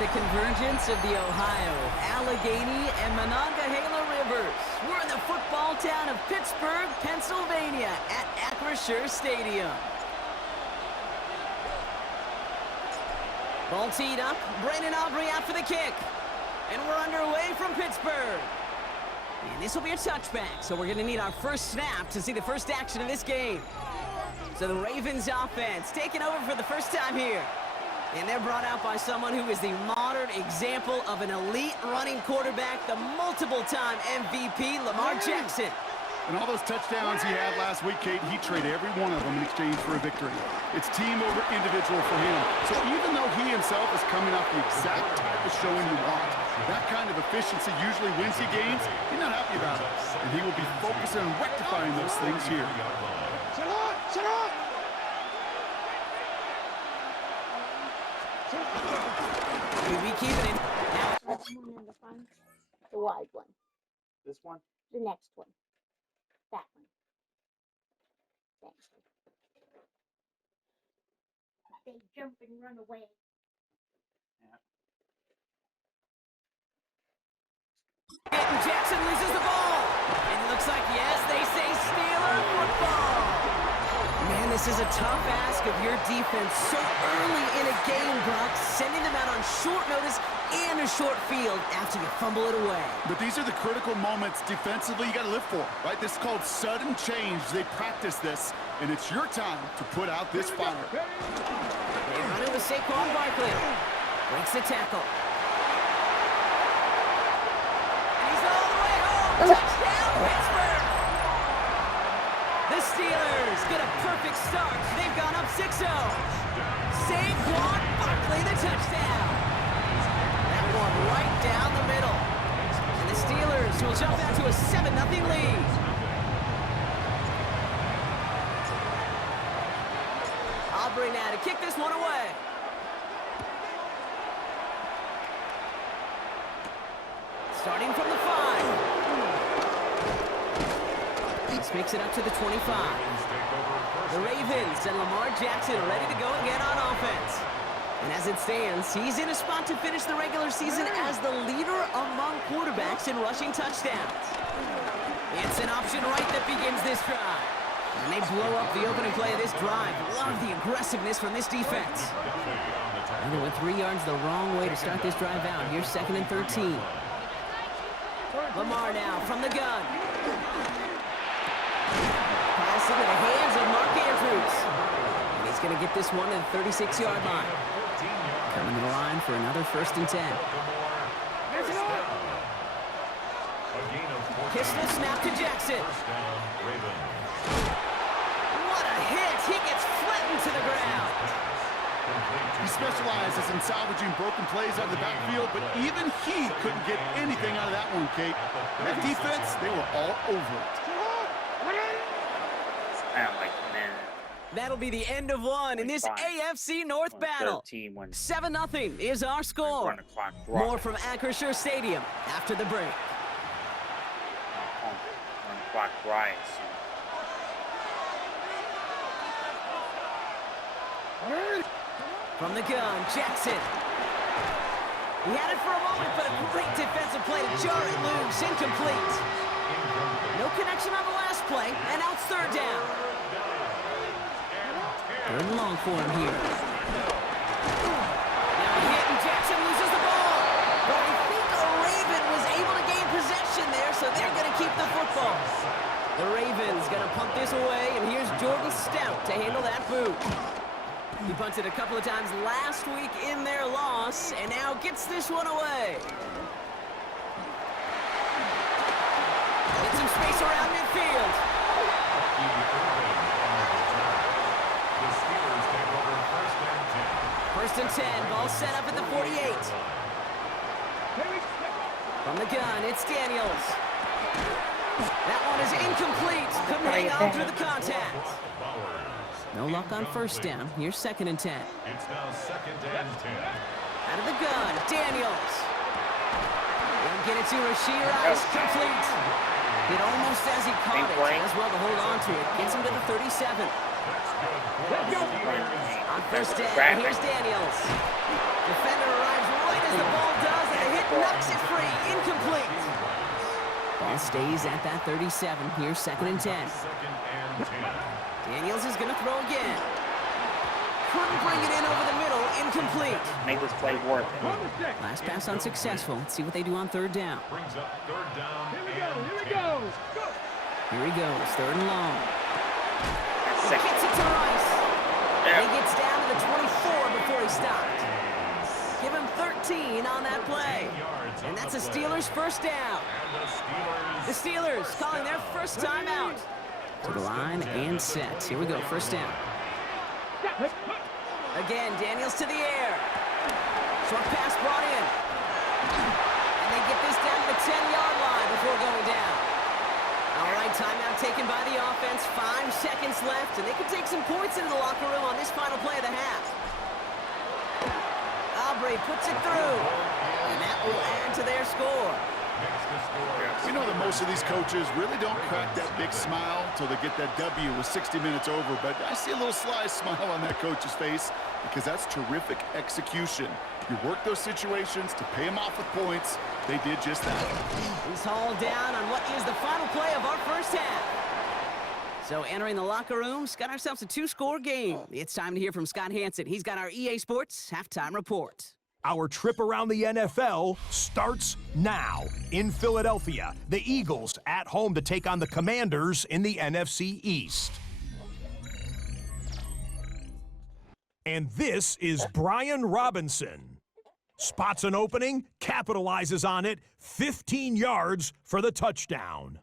the convergence of the Ohio, Allegheny, and Monongahela rivers. We're in the football town of Pittsburgh, Pennsylvania at Acrisure Stadium. Ball teed up. Brandon Aubrey out for the kick. And we're underway from Pittsburgh. And this will be a touchback, so we're going to need our first snap to see the first action of this game. So the Ravens offense taking over for the first time here. And they're brought out by someone who is the modern example of an elite running quarterback, the multiple-time MVP, Lamar Jackson. And all those touchdowns he had last week, Kate, he traded every one of them in exchange for a victory. It's team over individual for him. So even though he himself is coming off the exact type of showing you want, that kind of efficiency usually wins you games, he's not happy about it. And he will be focusing on rectifying those things here. Shut up! Shut up! We keep it in. Now, one in the front, the wide one. This one? The next one. That one. Thanks. They jump and run away. and Jackson loses the ball. And it looks like, yes, they say Steeler football. Man, this is a tough ask of your defense so early in a game, Brock, sending them out on short notice and a short field after you fumble it away. But these are the critical moments defensively you got to live for, right? This is called sudden change. They practice this, and it's your time to put out this fire. They run it with Saquon Barkley. Breaks the tackle. And he's all the way home. Touchdown, Pittsburgh! The Steelers get a perfect start. They've gone up 6-0. Saquon Barkley, the touchdown. That one right down the middle. And the Steelers will jump out to a 7-0 lead. Aubrey now to kick this one away. Starting from the 5. This makes it up to the 25. The Ravens and Lamar Jackson are ready to go again on offense. And as it stands, he's in a spot to finish the regular season as the leader among quarterbacks in rushing touchdowns. It's an option right that begins this drive. And they blow up the opening play of this drive. Love the aggressiveness from this defense. And they went 3 yards the wrong way to start this drive out. Here's 2nd and 13. Lamar now from the gun. Pass into the hands of Mark Andrews. And he's going to get this one to the 36-yard line. Coming to the line for another 1st and 10. Pistol snap to Jackson. What a hit! He gets flattened to the ground. He specializes in salvaging broken plays out of the backfield, but even he couldn't get anything out of that one, Kate. That defense, they were all over it. That'll be the end of one in this AFC North battle. 7-0 is our score. More from Acrisure Stadium after the break. From the gun, Jackson. He had it for a moment, but a great defensive play to jar it loose. Incomplete. No connection on the last play, and now it's 3rd down. 3rd and long for him here. Now a hit, and Jackson loses the ball. But I think a Raven was able to gain possession there, so they're going to keep the football. The Ravens going to pump this away, and here's Jordan Stout to handle that boot. He punted a couple of times last week in their loss, and now gets this one away. Get some space around midfield. First and 10, ball set up at the 48. From the gun, it's Daniels. That one is incomplete. Couldn't hang on through the contact. No luck on 1st down. Here's 2nd and 10. It's now 2nd and 10. Out of the gun, Daniels. Won't get it to Rashee Rice. Complete. Did almost as he caught it. Does well to hold on to it. Gets him to the 37. On first down, here's Daniels. Defender arrives right as the ball does, and the hit knocks it free. Incomplete. Ball stays at that 37. Here's 2nd and 10. Daniels is going to throw again. Couldn't bring it in over the middle. Incomplete. Make this play work. Last pass unsuccessful. Let's see what they do on 3rd down. Brings up 3rd down. Here he goes. 3rd and long. He Second. gets it to Rice. Yeah. He gets down to the 24 before he stopped. Give him 13 on that play. And that's the Steelers' first down. The Steelers calling their first timeout. To the line and set. Here we go. 1st down. Again, Daniels to the air. Short pass brought in. And they get this down to the 10-yard line before going down. All right, timeout taken by the offense. 5 seconds left, and they can take some points into the locker room on this final play of the half. Aubrey puts it through, and that will add to their score. You know that most of these coaches really don't crack that big smile until they get that W with 60 minutes over, but I see a little sly smile on that coach's face because that's terrific execution. You work those situations to pay them off with points. They did just that. He's hauled down on what is the final play of our first half. So entering the locker room, got ourselves a 2-score game. It's time to hear from Scott Hansen. He's got our EA Sports halftime report. Our trip around the NFL starts now. In Philadelphia, the Eagles at home to take on the Commanders in the NFC East. And this is Brian Robinson. Spots an opening, capitalizes on it, 15 yards for the touchdown.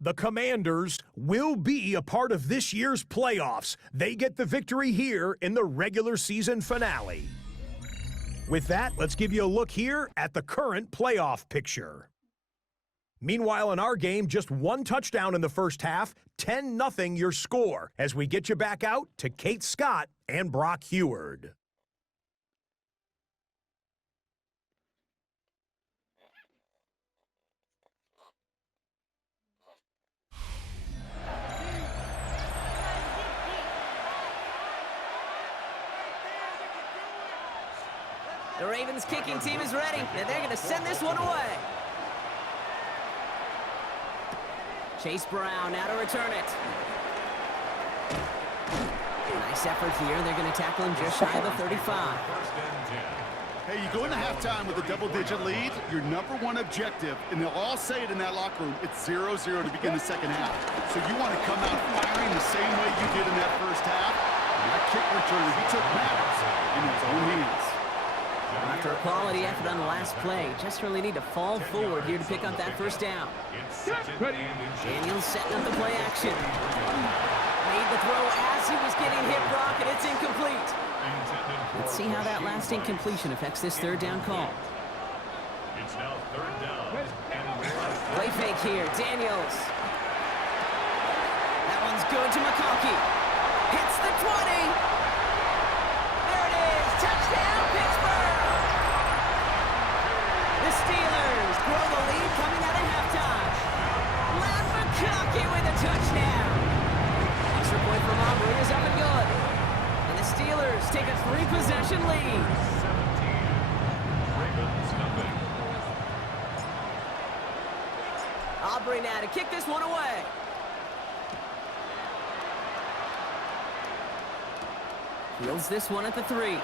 The Commanders will be a part of this year's playoffs. They get the victory here in the regular season finale. With that, let's give you a look here at the current playoff picture. Meanwhile, in our game, just 1 touchdown in the first half, 10-0 your score, as we get you back out to Kate Scott and Brock Heward. The Ravens kicking team is ready, and they're going to send this one away. Chase Brown now to return it. Nice effort here. They're going to tackle him just shy of the 35. Hey, you go into halftime with a double-digit lead, your #1 objective, and they'll all say it in that locker room, it's 0-0 to begin the second half. So you want to come out firing the same way you did in that first half. And that kick returner, he took matters in his own hands. After a quality effort on the last play, just really need to fall forward here to pick up that first down. Daniels setting up the play action. Made the throw as he was getting hit, Brock, and it's incomplete. Let's see how that last incompletion affects this 3rd down call. It's now 3rd down. Play fake here, Daniels. That one's good to McConkey. Hits the 20. There it is, touchdown, Pittsburgh. The Steelers grow the lead coming out of halftime. McConkey with a touchdown. Extra point from Aubrey is up and good. And the Steelers take a 3-possession lead. 17. Ravens nothing. Aubrey now to kick this one away. Fields this one at the 3.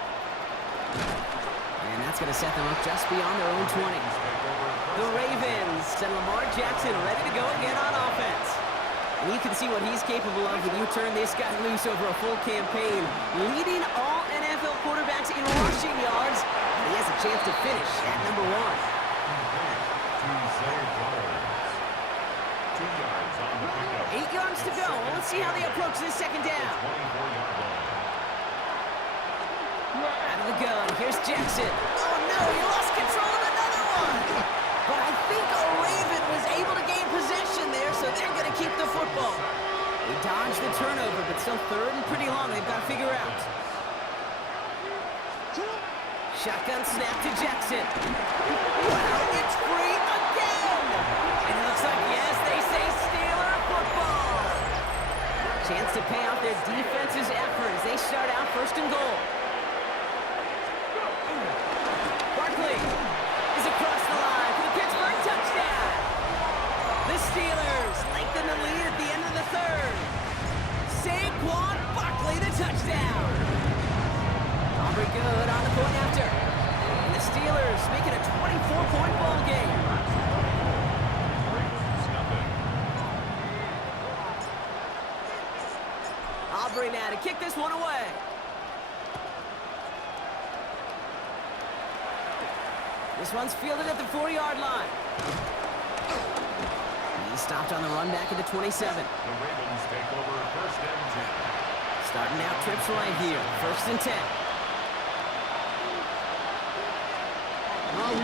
And that's going to set them up just beyond their own 20. The Ravens send Lamar Jackson ready to go again on offense. And you can see what he's capable of when you turn this guy loose over a full campaign, leading all NFL quarterbacks in rushing yards. And he has a chance to finish at #1. 2 yards on the pickup. 8 yards to go. Let's see how they approach this second down. 24-yard line. Out of the gun, here's Jackson. Oh no, he lost control of another one. But I think a Raven was able to gain possession there, so they're going to keep the football. They dodged the turnover, but still 3rd and pretty long they've got to figure out. Shotgun snap to Jackson. Wow, it's free again. And it looks like Yes, they say Steeler football. Chance to pay off their defense's effort as they start out first and goal. Barkley is across the line for the Pittsburgh touchdown. The Steelers lengthen the lead at the end of the third. Saquon Barkley, the touchdown. Aubrey good on the point after. And the Steelers make it a 24-point ball game. Ravens nothing. Aubrey now to kick this one away. This one's fielded at the 4-yard line. He's stopped on the run back at the 27. The Ravens take over first and 10. Starting out trips right here. First and 10.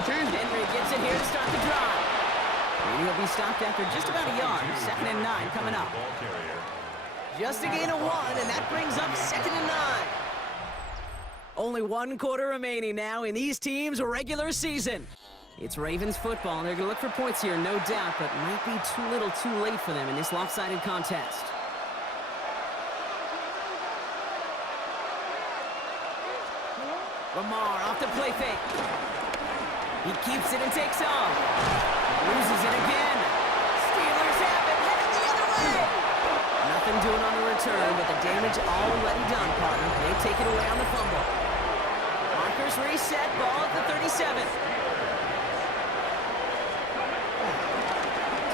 Henry gets it here to start the drive. And he'll be stopped after just about a yard. Second and 9 coming up. Ball carrier. Just a gain of 1, and that brings up second and 9. Only 1 quarter remaining now in these teams' regular season. It's Ravens football, and they're going to look for points here, no doubt, but might be too little too late for them in this lopsided contest. Lamar off the play fake. He keeps it and takes off. Loses it again. Steelers have it, headed the other way. Nothing doing on the return, but the damage already done, partner. They take it away on the fumble. Markers reset, ball at the 37.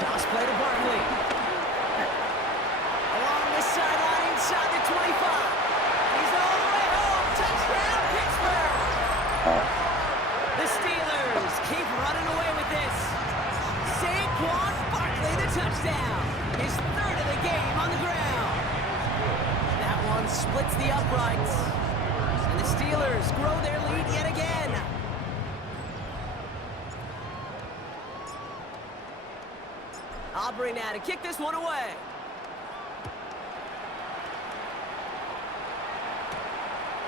Toss play to Barkley. Along the sideline inside the 25. He's all the way home. Touchdown, Pittsburgh. The Steelers keep running away with this. Saquon Barkley, the touchdown. His third of the game on the ground. That one splits the uprights. And the Steelers grow their lead yet again. Aubrey now to kick this one away.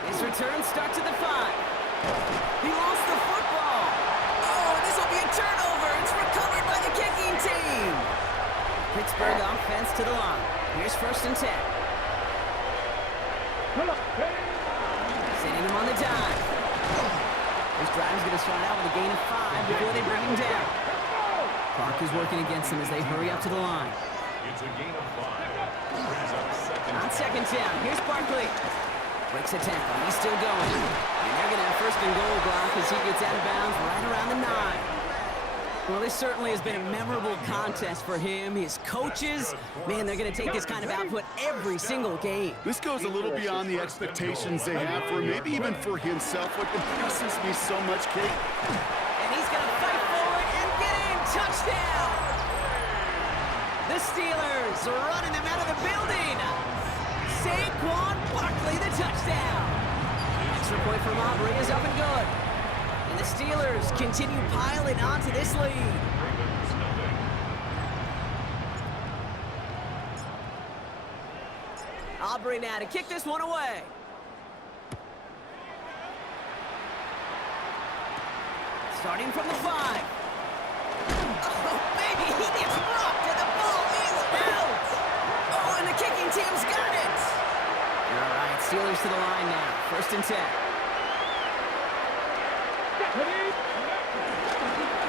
His return starts at the 5. He lost the football. Oh, this will be a turnover. It's recovered by the kicking team. Pittsburgh offense to the line. Here's first and 10. Sending him on the dive. This drive's going to start out with a gain of 5 before they bring him down. Clock is working against them as they hurry up to the line. It's a gain of 5. Brings up second. On second down, here's Barkley. Breaks a tackle, he's still going. And they're going to have first and goal block as he gets out of bounds right around the 9. Well, this certainly has been a memorable contest for him. His coaches, man, they're going to take this kind of output every single game. This goes a little beyond the expectations they have for him, maybe even for himself. What impresses me so much, Kate. And he's going to fight forward and get in. Touchdown! The Steelers are running them out of the building. Saquon Barkley, the touchdown. Extra point from Aubrey is up and good. And the Steelers continue piling onto this lead. Ravens nothing. Aubrey now to kick this one away. Starting from the 5. Oh, baby, he gets rocked and the ball is out. Oh, and the kicking team's got it. All right, Steelers to the line now. First and 10.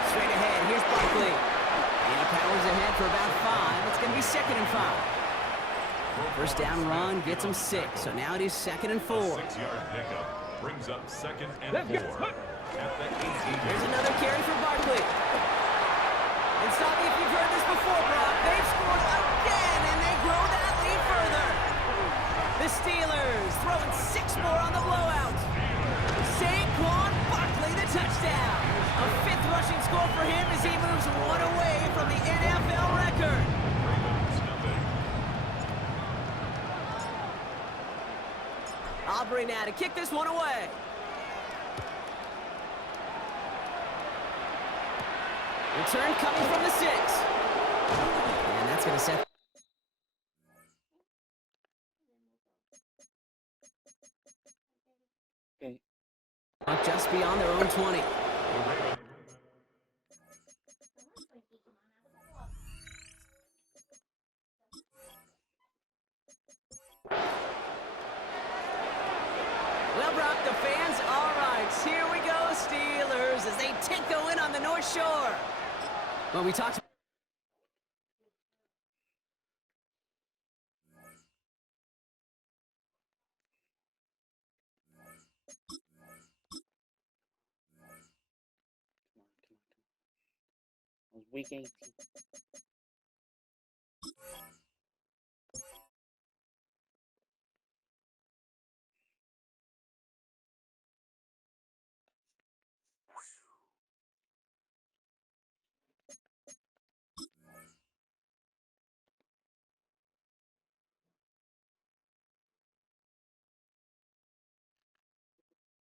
Straight ahead, here's Barkley. And he powers ahead for about 5. It's going to be second and 5. First down run gets him 6. So now it is second and 4. 6-yard pickup brings up second and 4. At the 18. Here's another carry for Barkley. And stop me if you've heard this before, Brock. They've scored again, and they grow that lead further. The Steelers throwing 6 more on the blowout. Saquon Barkley, the touchdown. A 5th rushing score for him as he moves 1 away from the NFL record. Ravens nothing. Aubrey now to kick this one away. Return coming from the 6. And that's going to set. Okay. Just beyond their own 20. rock the fans. All right, here we go, Steelers, as they take the win on the North Shore. Well, we talked. It was week 18.